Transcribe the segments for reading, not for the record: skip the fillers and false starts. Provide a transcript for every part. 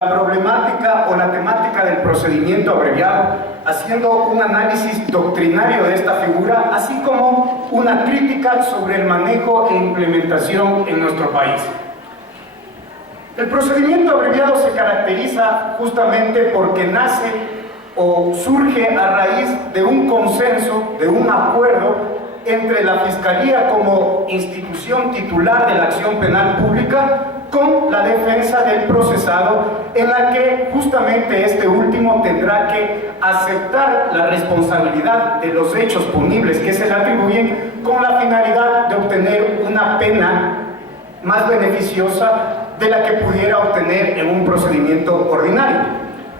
la problemática o la temática del procedimiento abreviado, haciendo un análisis doctrinario de esta figura, así como una crítica sobre el manejo e implementación en nuestro país. El procedimiento abreviado se caracteriza justamente porque nace o surge a raíz de un consenso, de un acuerdo entre la Fiscalía como institución titular de la acción penal pública con la defensa del procesado, en la que justamente este último tendrá que aceptar la responsabilidad de los hechos punibles que se le atribuyen con la finalidad de obtener una pena más beneficiosa de la que pudiera obtener en un procedimiento ordinario.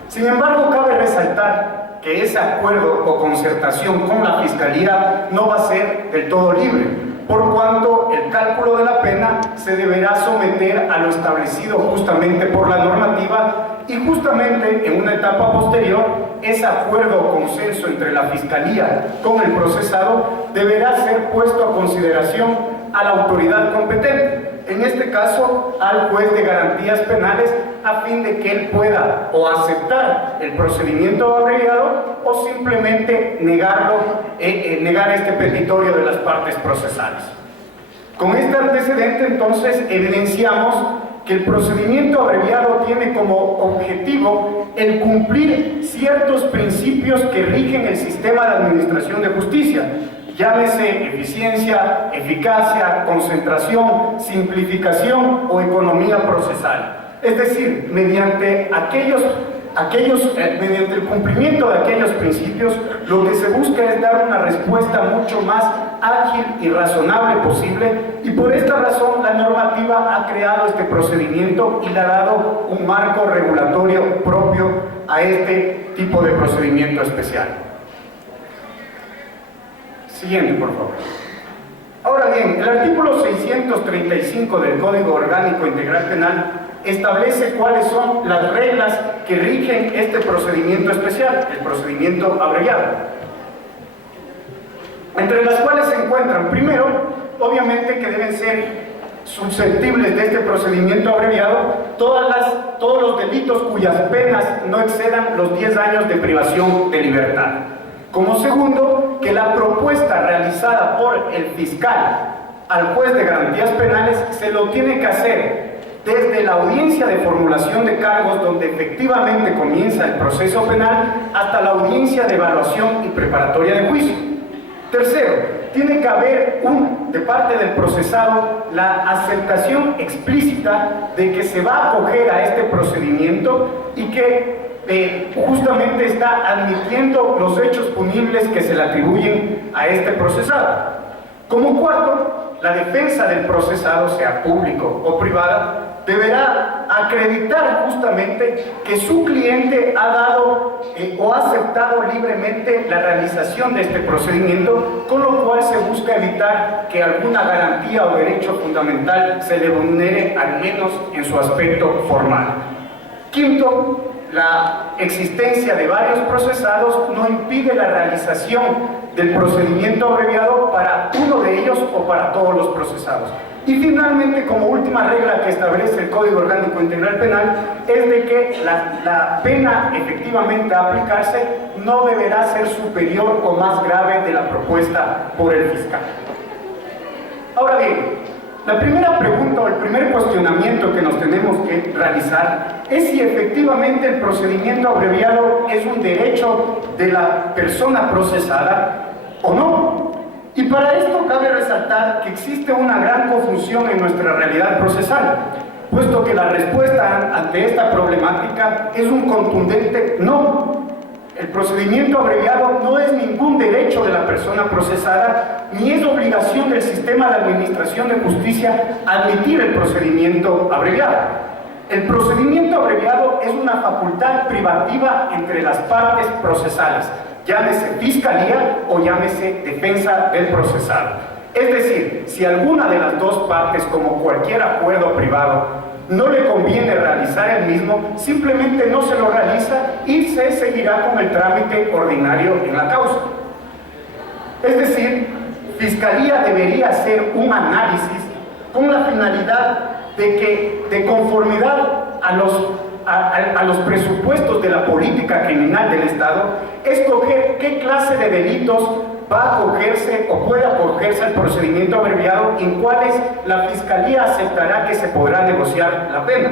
Sin embargo, cabe resaltar que ese acuerdo o concertación con la Fiscalía no va a ser del todo libre, por cuanto el cálculo de la pena se deberá someter a lo establecido justamente por la normativa, y justamente en una etapa posterior ese acuerdo o consenso entre la Fiscalía con el procesado deberá ser puesto a consideración a la autoridad competente, en este caso al juez de garantías penales, a fin de que él pueda o aceptar el procedimiento abreviado o simplemente negar este petitorio de las partes procesales. Con este antecedente, entonces, evidenciamos que el procedimiento abreviado tiene como objetivo el cumplir ciertos principios que rigen el sistema de administración de justicia, llámese eficiencia, eficacia, concentración, simplificación o economía procesal. Es decir, mediante el cumplimiento de aquellos principios, lo que se busca es dar una respuesta mucho más ágil y razonable posible, y por esta razón la normativa ha creado este procedimiento y le ha dado un marco regulatorio propio a este tipo de procedimiento especial. Siguiente, por favor. Ahora bien, el artículo 635 del Código Orgánico Integral Penal establece cuáles son las reglas que rigen este procedimiento especial, el procedimiento abreviado, entre las cuales se encuentran, primero, obviamente que deben ser susceptibles de este procedimiento abreviado todos los delitos cuyas penas no excedan los 10 años de privación de libertad. Como segundo, que la propuesta realizada por el fiscal al juez de garantías penales se lo tiene que hacer desde la audiencia de formulación de cargos, donde efectivamente comienza el proceso penal, hasta la audiencia de evaluación y preparatoria de juicio. Tercero, tiene que haber de parte del procesado la aceptación explícita de que se va a acoger a este procedimiento y que justamente está admitiendo los hechos punibles que se le atribuyen a este procesado. Como cuarto, la defensa del procesado, sea público o privada, deberá acreditar justamente que su cliente ha dado o ha aceptado libremente la realización de este procedimiento, con lo cual se busca evitar que alguna garantía o derecho fundamental se le vulnere, al menos en su aspecto formal. Quinto, la existencia de varios procesados no impide la realización del procedimiento abreviado para uno de ellos o para todos los procesados. Y finalmente, como última regla que establece el Código Orgánico Integral Penal, es de que la pena efectivamente a aplicarse no deberá ser superior o más grave de la propuesta por el fiscal. Ahora bien, la primera pregunta o el primer cuestionamiento que nos tenemos que realizar es si efectivamente el procedimiento abreviado es un derecho de la persona procesada o no. Y para esto cabe resaltar que existe una gran confusión en nuestra realidad procesal, puesto que la respuesta ante esta problemática es un contundente no. El procedimiento abreviado no es ningún derecho de la persona procesada, ni es obligación del sistema de administración de justicia admitir el procedimiento abreviado. El procedimiento abreviado es una facultad privativa entre las partes procesales, llámese fiscalía o llámese defensa del procesado. Es decir, si alguna de las dos partes, como cualquier acuerdo privado, no le conviene realizar el mismo, simplemente no se lo realiza y se seguirá con el trámite ordinario en la causa. Es decir, Fiscalía debería hacer un análisis con la finalidad de que, de conformidad a a los presupuestos de la política criminal del Estado, escoger qué clase de delitos va a acogerse o puede acogerse al procedimiento abreviado y en cuáles la Fiscalía aceptará que se podrá negociar la pena.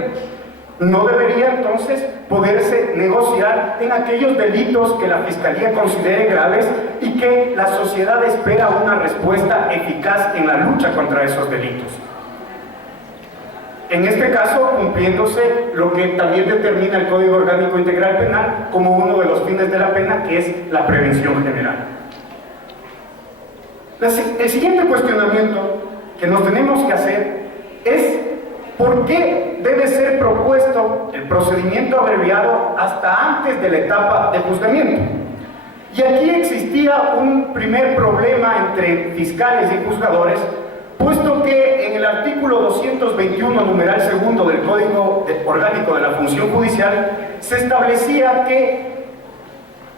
No debería entonces poderse negociar en aquellos delitos que la Fiscalía considere graves y que la sociedad espera una respuesta eficaz en la lucha contra esos delitos. En este caso, cumpliéndose lo que también determina el Código Orgánico Integral Penal como uno de los fines de la pena, que es la prevención general. El siguiente cuestionamiento que nos tenemos que hacer es ¿por qué debe ser propuesto el procedimiento abreviado hasta antes de la etapa de juzgamiento? Y aquí existía un primer problema entre fiscales y juzgadores, puesto que en el artículo 221, numeral segundo del Código Orgánico de la Función Judicial, se establecía que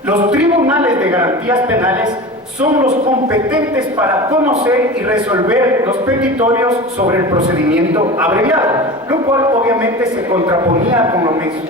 los tribunales de garantías penales son los competentes para conocer y resolver los petitorios sobre el procedimiento abreviado, lo cual obviamente se contraponía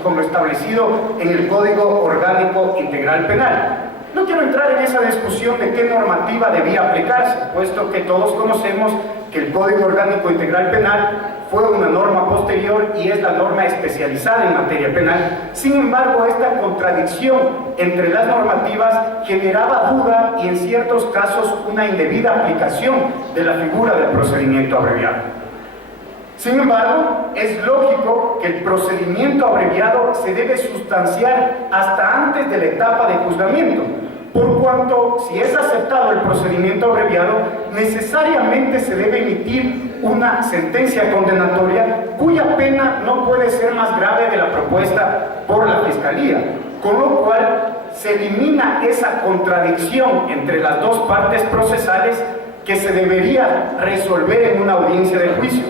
con lo establecido en el Código Orgánico Integral Penal. No quiero entrar en esa discusión de qué normativa debía aplicarse, puesto que todos conocemos que el Código Orgánico Integral Penal fue una norma posterior y es la norma especializada en materia penal. Sin embargo, esta contradicción entre las normativas generaba duda y en ciertos casos una indebida aplicación de la figura del procedimiento abreviado. Sin embargo, es lógico que el procedimiento abreviado se debe sustanciar hasta antes de la etapa de juzgamiento, por cuanto, si es aceptado el procedimiento abreviado, necesariamente se debe emitir una sentencia condenatoria cuya pena no puede ser más grave de la propuesta por la Fiscalía, con lo cual se elimina esa contradicción entre las dos partes procesales que se debería resolver en una audiencia de juicio.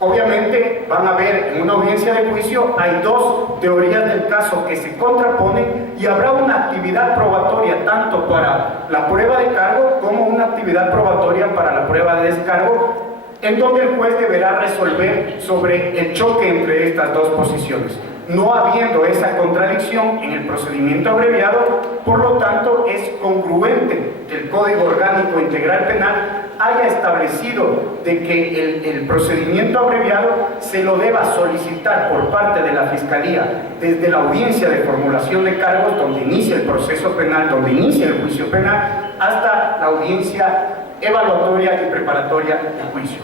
Obviamente van a ver en una audiencia de juicio hay dos teorías del caso que se contraponen y habrá una actividad probatoria tanto para la prueba de cargo como una actividad probatoria para la prueba de descargo, en donde el juez deberá resolver sobre el choque entre estas dos posiciones. No habiendo esa contradicción en el procedimiento abreviado, por lo tanto es congruente que el Código Orgánico Integral Penal haya establecido de que el procedimiento abreviado se lo deba solicitar por parte de la Fiscalía desde la audiencia de formulación de cargos, donde inicia el proceso penal, donde inicia el juicio penal, hasta la audiencia evaluatoria y preparatoria de juicio.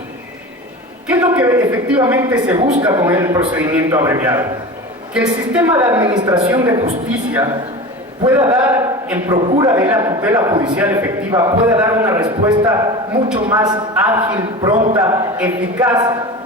¿Qué es lo que efectivamente se busca con el procedimiento abreviado? Que el sistema de administración de justicia pueda dar, en procura de la tutela judicial efectiva, pueda dar una respuesta mucho más ágil, pronta, eficaz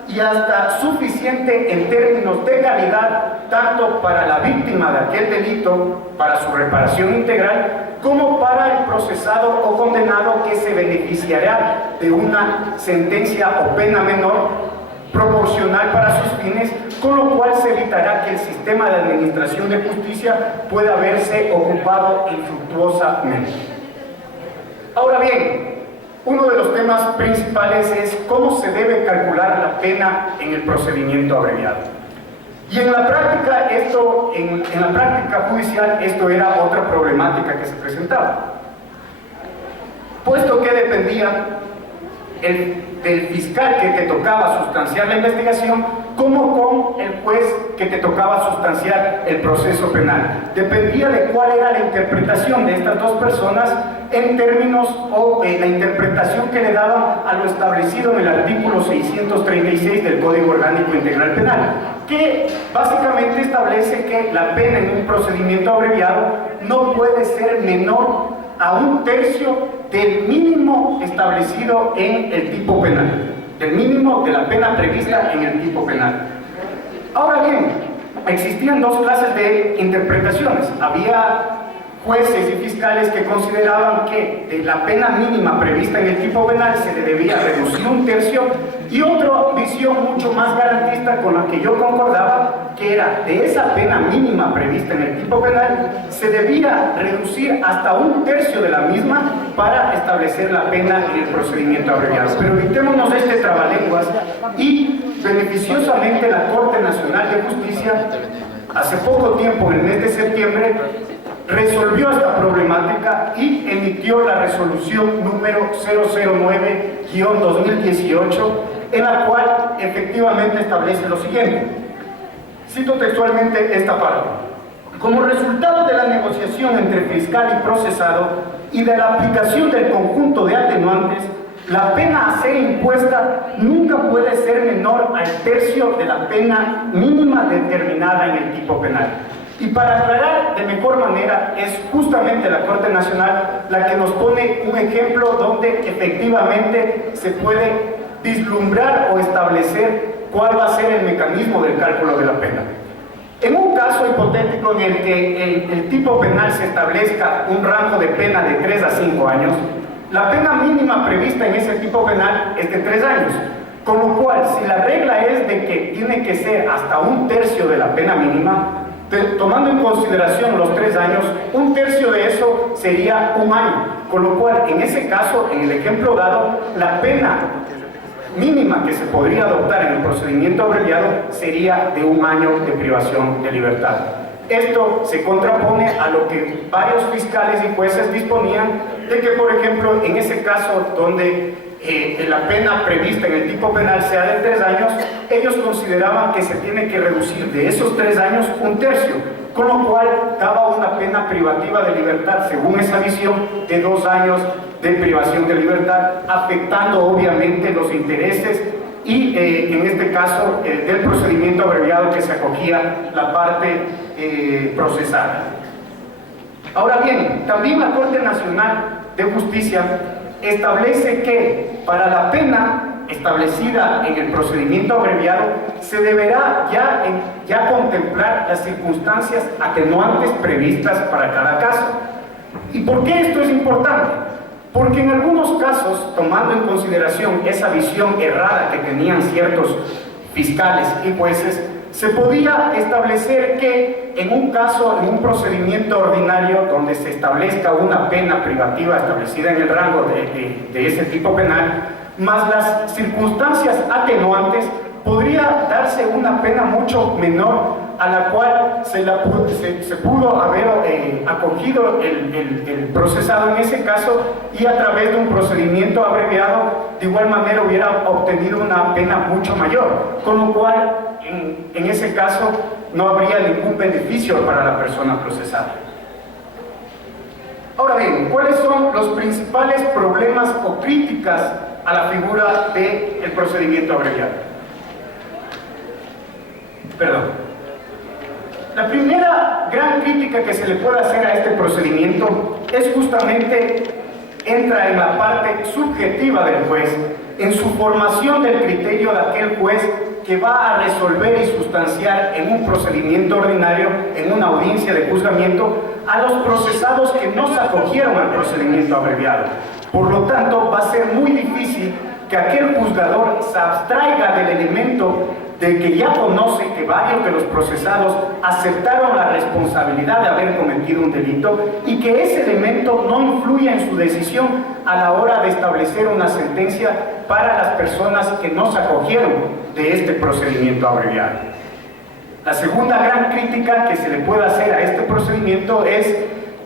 y hasta suficiente en términos de calidad, tanto para la víctima de aquel delito, para su reparación integral, como para el procesado o condenado que se beneficiará de una sentencia o pena menor proporcional para sus fines, con lo cual se evitará que el sistema de administración de justicia pueda verse ocupado infructuosamente. Ahora bien, uno de los temas principales es cómo se debe calcular la pena en el procedimiento abreviado. Y en la práctica, en la práctica judicial, esto era otra problemática que se presentaba, puesto que dependía del fiscal que te tocaba sustanciar la investigación, como con el juez que te tocaba sustanciar el proceso penal. Dependía de cuál era la interpretación de estas dos personas en términos o la interpretación que le daban a lo establecido en el artículo 636 del Código Orgánico Integral Penal, que básicamente establece que la pena en un procedimiento abreviado no puede ser menor a 1/3 del mínimo establecido en el tipo penal, del mínimo de la pena prevista en el tipo penal. Ahora bien, existían dos clases de interpretaciones. Había jueces y fiscales que consideraban que de la pena mínima prevista en el tipo penal se le debía reducir 1/3, y otra visión mucho más garantista con la que yo concordaba, que era de esa pena mínima prevista en el tipo penal se debía reducir hasta 1/3 de la misma para establecer la pena en el procedimiento abreviado. Pero evitémonos de este trabalenguas y beneficiosamente la Corte Nacional de Justicia hace poco tiempo, en el mes de septiembre, resolvió esta problemática y emitió la resolución número 009-2018, en la cual efectivamente establece lo siguiente. Cito textualmente esta parte. Como resultado de la negociación entre fiscal y procesado y de la aplicación del conjunto de atenuantes, la pena a ser impuesta nunca puede ser menor al tercio de la pena mínima determinada en el tipo penal. Y para aclarar de mejor manera, es justamente la Corte Nacional la que nos pone un ejemplo donde efectivamente se puede vislumbrar o establecer cuál va a ser el mecanismo del cálculo de la pena. En un caso hipotético en el que el tipo penal se establezca un rango de pena de 3 a 5 años, la pena mínima prevista en ese tipo penal es de 3 años, con lo cual, si la regla es de que tiene que ser hasta un tercio de la pena mínima, tomando en consideración los 3 años, un tercio de eso sería 1 año, con lo cual, en ese caso, en el ejemplo dado, la pena mínima que se podría adoptar en el procedimiento abreviado sería de 1 año de privación de libertad. Esto se contrapone a lo que varios fiscales y jueces disponían de que, por ejemplo, en ese caso donde la pena prevista en el tipo penal sea de 3 años, ellos consideraban que se tiene que reducir de esos 3 años un tercio, con lo cual daba una pena privativa de libertad, según esa visión, de 2 años de privación de libertad, afectando obviamente los intereses y en este caso del procedimiento abreviado que se acogía la parte procesada. Ahora bien, también la Corte Nacional de Justicia establece que para la pena establecida en el procedimiento abreviado se deberá ya contemplar las circunstancias atenuantes previstas para cada caso. ¿Y por qué esto es importante? Porque en algunos casos, tomando en consideración esa visión errada que tenían ciertos fiscales y jueces, se podía establecer que en un caso, en un procedimiento ordinario donde se establezca una pena privativa establecida en el rango de ese tipo penal, más las circunstancias atenuantes, podría darse una pena mucho menor a la cual se pudo haber acogido el procesado en ese caso, y a través de un procedimiento abreviado de igual manera hubiera obtenido una pena mucho mayor, con lo cual en ese caso no habría ningún beneficio para la persona procesada. Ahora bien, ¿cuáles son los principales problemas o críticas a la figura del procedimiento abreviado? Perdón. La primera gran crítica que se le puede hacer a este procedimiento es justamente, entra en la parte subjetiva del juez, en su formación del criterio de aquel juez que va a resolver y sustanciar en un procedimiento ordinario, en una audiencia de juzgamiento, a los procesados que no se acogieron al procedimiento abreviado. Por lo tanto, va a ser muy difícil que aquel juzgador se abstraiga del elemento de que ya conoce que varios de los procesados aceptaron la responsabilidad de haber cometido un delito y que ese elemento no influye en su decisión a la hora de establecer una sentencia para las personas que no se acogieron de este procedimiento abreviado. La segunda gran crítica que se le puede hacer a este procedimiento es: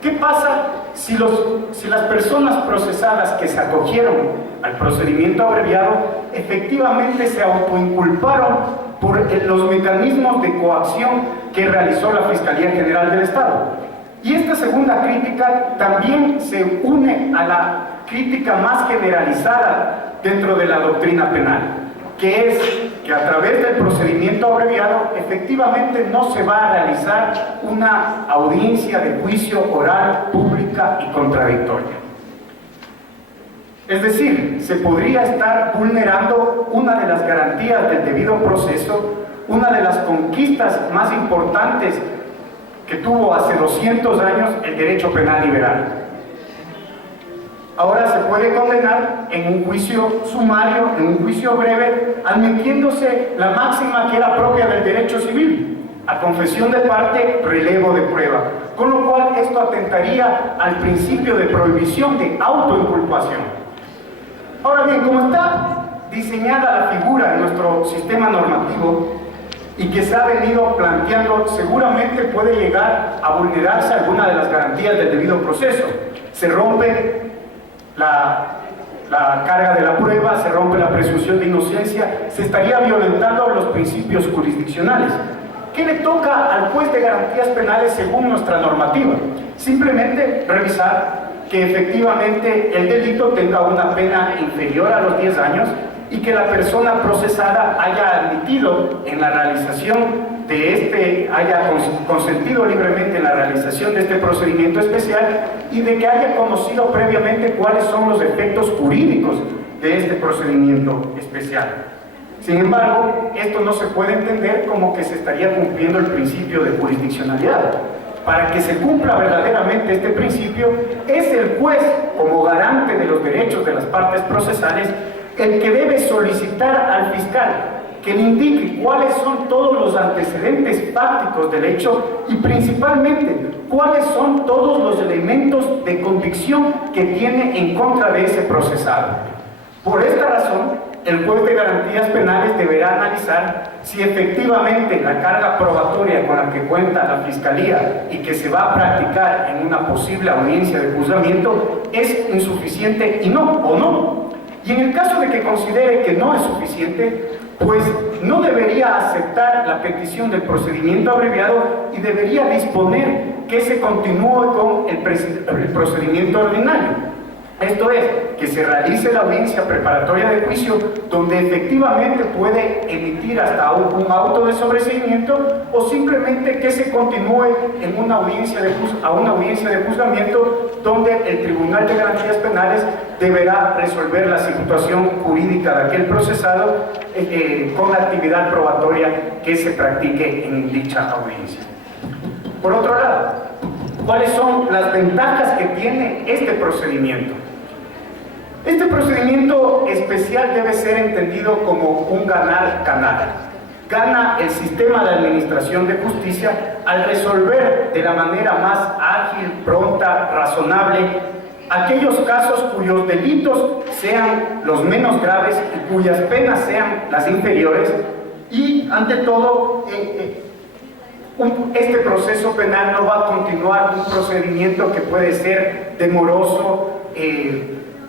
¿qué pasa si las personas procesadas que se acogieron al procedimiento abreviado efectivamente se autoinculparon por los mecanismos de coacción que realizó la Fiscalía General del Estado? Y esta segunda crítica también se une a la crítica más generalizada dentro de la doctrina penal, que es que a través del procedimiento abreviado efectivamente no se va a realizar una audiencia de juicio oral, pública y contradictoria. Es decir, se podría estar vulnerando una de las garantías del debido proceso, una de las conquistas más importantes que tuvo hace 200 años el derecho penal liberal. Ahora se puede condenar en un juicio sumario, en un juicio breve, admitiéndose la máxima que era propia del derecho civil: a confesión de parte, relevo de prueba, con lo cual esto atentaría al principio de prohibición de autoinculpación. Ahora bien, como está diseñada la figura en nuestro sistema normativo, y que se ha venido planteando seguramente puede llegar a vulnerarse alguna de las garantías del debido proceso. Se rompe la carga de la prueba, se rompe la presunción de inocencia, se estaría violentando los principios jurisdiccionales. ¿Qué le toca al juez de garantías penales según nuestra normativa? Simplemente revisar que efectivamente el delito tenga una pena inferior a los 10 años y que la persona procesada haya admitido en la realización de haya consentido libremente en la realización de este procedimiento especial y de que haya conocido previamente cuáles son los efectos jurídicos de este procedimiento especial. Sin embargo, esto no se puede entender como que se estaría cumpliendo el principio de jurisdiccionalidad. Para que se cumpla verdaderamente este principio, es el juez, como garante de los derechos de las partes procesales, el que debe solicitar al fiscal que le indique cuáles son todos los antecedentes fácticos del hecho y principalmente cuáles son todos los elementos de convicción que tiene en contra de ese procesado. Por esta razón, el juez de garantías penales deberá analizar si efectivamente la carga probatoria con la que cuenta la Fiscalía y que se va a practicar en una posible audiencia de juzgamiento es insuficiente y no. Y en el caso de que considere que no es suficiente, pues no debería aceptar la petición del procedimiento abreviado y debería disponer que se continúe con el procedimiento ordinario. Esto es, que se realice la audiencia preparatoria de juicio, donde efectivamente puede emitir hasta un auto de sobreseimiento, o simplemente que se continúe en una audiencia a una audiencia de juzgamiento, donde el Tribunal de Garantías Penales deberá resolver la situación jurídica de aquel procesado con la actividad probatoria que se practique en dicha audiencia. Por otro lado, ¿cuáles son las ventajas que tiene este procedimiento? Este procedimiento especial debe ser entendido como un ganar-ganar. Gana el sistema de administración de justicia al resolver de la manera más ágil, pronta, razonable, aquellos casos cuyos delitos sean los menos graves y cuyas penas sean las inferiores, y ante todo este proceso penal no va a continuar un procedimiento que puede ser demoroso,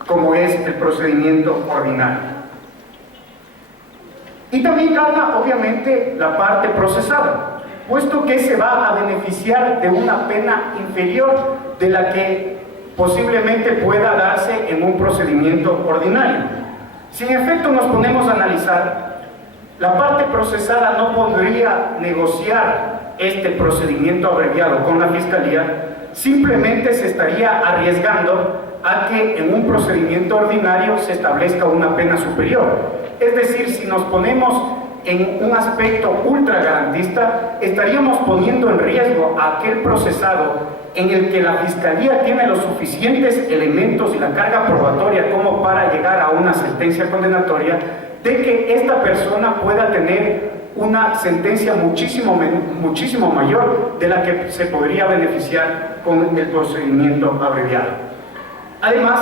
como es el procedimiento ordinario. Y también gana, obviamente, la parte procesada, puesto que se va a beneficiar de una pena inferior de la que posiblemente pueda darse en un procedimiento ordinario. Si en efecto nos ponemos a analizar, la parte procesada no podría negociar este procedimiento abreviado con la Fiscalía, simplemente se estaría arriesgando a que en un procedimiento ordinario se establezca una pena superior. Es decir, si nos ponemos en un aspecto ultra garantista, estaríamos poniendo en riesgo a aquel procesado en el que la Fiscalía tiene los suficientes elementos y la carga probatoria como para llegar a una sentencia condenatoria, de que esta persona pueda tener una sentencia muchísimo mayor de la que se podría beneficiar con el procedimiento abreviado. Además,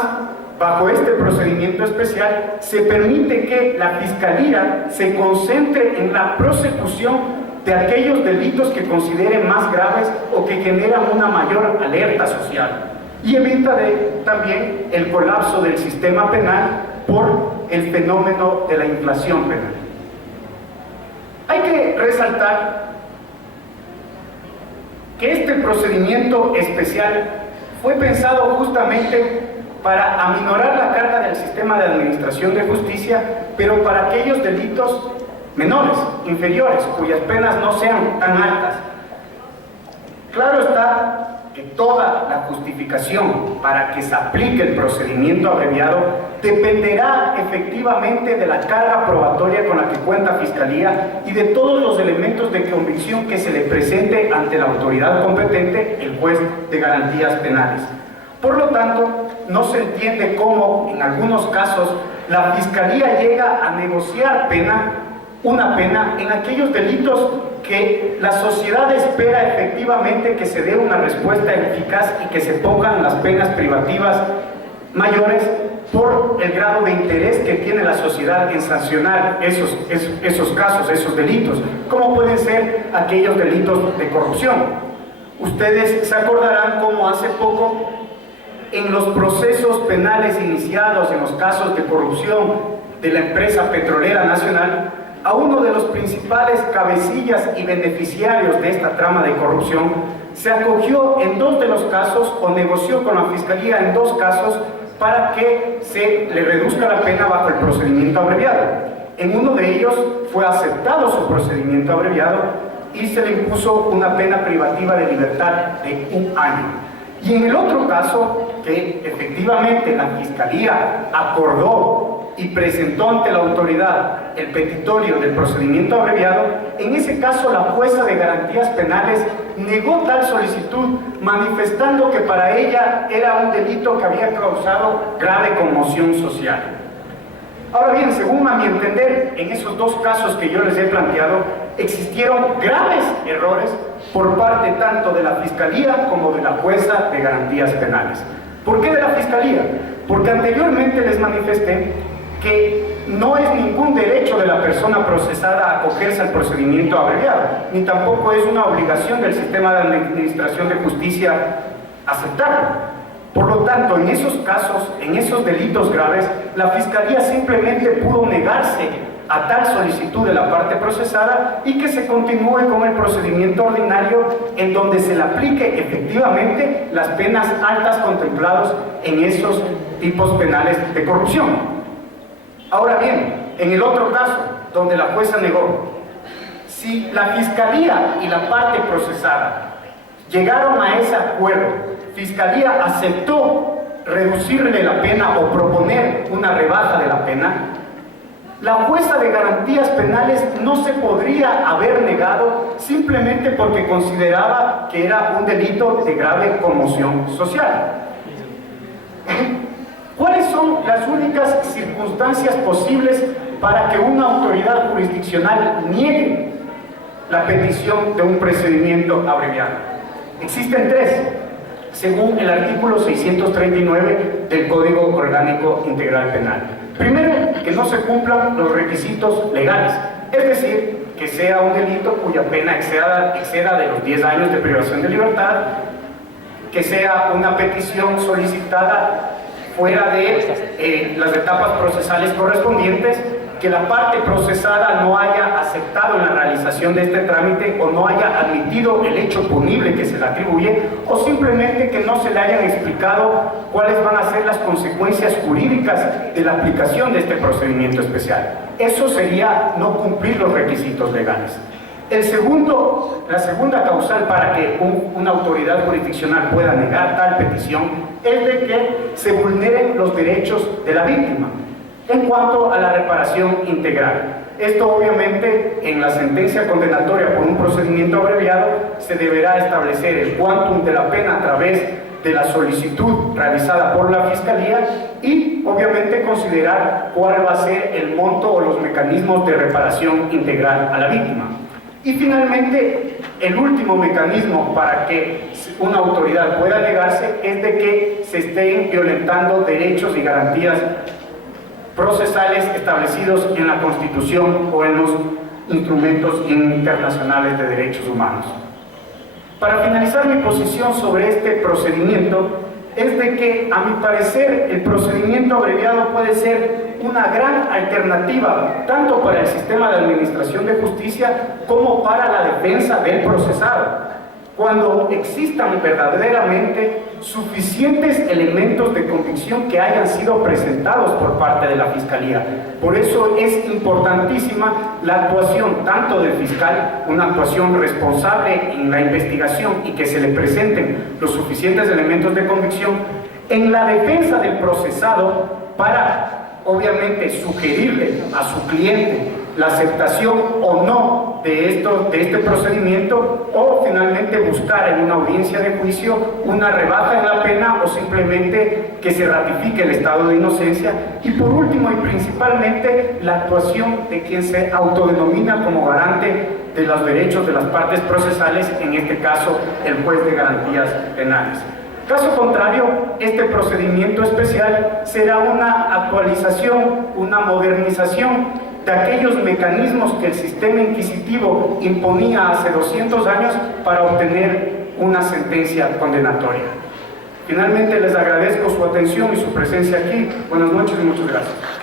bajo este procedimiento especial, se permite que la Fiscalía se concentre en la prosecución de aquellos delitos que considere más graves o que generan una mayor alerta social, y evita también el colapso del sistema penal por el fenómeno de la inflación penal. Hay que resaltar que este procedimiento especial fue pensado justamente para aminorar la carga del sistema de administración de justicia, pero para aquellos delitos menores, inferiores, cuyas penas no sean tan altas. Claro está que toda la justificación para que se aplique el procedimiento abreviado dependerá efectivamente de la carga probatoria con la que cuenta Fiscalía y de todos los elementos de convicción que se le presente ante la autoridad competente, el juez de garantías penales. Por lo tanto, no se entiende cómo, en algunos casos, la Fiscalía llega a negociar una pena en aquellos delitos que la sociedad espera efectivamente que se dé una respuesta eficaz y que se pongan las penas privativas mayores por el grado de interés que tiene la sociedad en sancionar esos casos, esos delitos, como pueden ser aquellos delitos de corrupción. Ustedes se acordarán cómo hace poco, en los procesos penales iniciados en los casos de corrupción de la empresa petrolera nacional, a uno de los principales cabecillas y beneficiarios de esta trama de corrupción se acogió en 2 de los casos, o negoció con la Fiscalía en 2 casos, para que se le reduzca la pena bajo el procedimiento abreviado. En uno de ellos fue aceptado su procedimiento abreviado y se le impuso una pena privativa de libertad de 1 año. Y en el otro caso, que efectivamente la Fiscalía acordó y presentó ante la autoridad el petitorio del procedimiento abreviado, en ese caso la jueza de garantías penales negó tal solicitud, manifestando que para ella era un delito que había causado grave conmoción social. Ahora bien, según a mi entender, en esos 2 casos que yo les he planteado, existieron graves errores por parte tanto de la Fiscalía como de la jueza de garantías penales. ¿Por qué de la Fiscalía? Porque anteriormente les manifesté que no es ningún derecho de la persona procesada acogerse al procedimiento abreviado, ni tampoco es una obligación del sistema de administración de justicia aceptarlo. Por lo tanto, en esos casos, en esos delitos graves, la Fiscalía simplemente pudo negarse a tal solicitud de la parte procesada y que se continúe con el procedimiento ordinario, en donde se le aplique efectivamente las penas altas contempladas en esos tipos penales de corrupción. Ahora bien, en el otro caso, donde la jueza negó, si la Fiscalía y la parte procesada llegaron a ese acuerdo, Fiscalía aceptó reducirle la pena o proponer una rebaja de la pena, la jueza de garantías penales no se podría haber negado simplemente porque consideraba que era un delito de grave conmoción social. ¿Cuáles son las únicas circunstancias posibles para que una autoridad jurisdiccional niegue la petición de un procedimiento abreviado? Existen 3, según el artículo 639 del Código Orgánico Integral Penal. Primero, que no se cumplan los requisitos legales, es decir, que sea un delito cuya pena exceda de los 10 años de privación de libertad, que sea una petición solicitada fuera de las etapas procesales correspondientes, que la parte procesada no haya aceptado en la realización de este trámite o no haya admitido el hecho punible que se le atribuye, o simplemente que no se le hayan explicado cuáles van a ser las consecuencias jurídicas de la aplicación de este procedimiento especial. Eso sería no cumplir los requisitos legales. La segunda causal para que una autoridad jurisdiccional pueda negar tal petición es de que se vulneren los derechos de la víctima en cuanto a la reparación integral. Esto obviamente en la sentencia condenatoria por un procedimiento abreviado se deberá establecer el quantum de la pena a través de la solicitud realizada por la Fiscalía y obviamente considerar cuál va a ser el monto o los mecanismos de reparación integral a la víctima. Y finalmente, el último mecanismo para que una autoridad pueda negarse es de que se estén violentando derechos y garantías procesales establecidos en la Constitución o en los instrumentos internacionales de derechos humanos. Para finalizar mi posición sobre este procedimiento, es de que, a mi parecer, el procedimiento abreviado puede ser una gran alternativa, tanto para el sistema de administración de justicia como para la defensa del procesado, cuando existan verdaderamente suficientes elementos de convicción que hayan sido presentados por parte de la Fiscalía. Por eso es importantísima la actuación tanto del fiscal, una actuación responsable en la investigación y que se le presenten los suficientes elementos de convicción en la defensa del procesado para, obviamente, sugerirle a su cliente la aceptación o no de este procedimiento, o finalmente buscar en una audiencia de juicio una rebaja en la pena o simplemente que se ratifique el estado de inocencia. Y por último y principalmente, la actuación de quien se autodenomina como garante de los derechos de las partes procesales, en este caso el juez de garantías penales. Caso contrario, este procedimiento especial será una actualización, una modernización de aquellos mecanismos que el sistema inquisitivo imponía hace 200 años para obtener una sentencia condenatoria. Finalmente les agradezco su atención y su presencia aquí. Buenas noches y muchas gracias.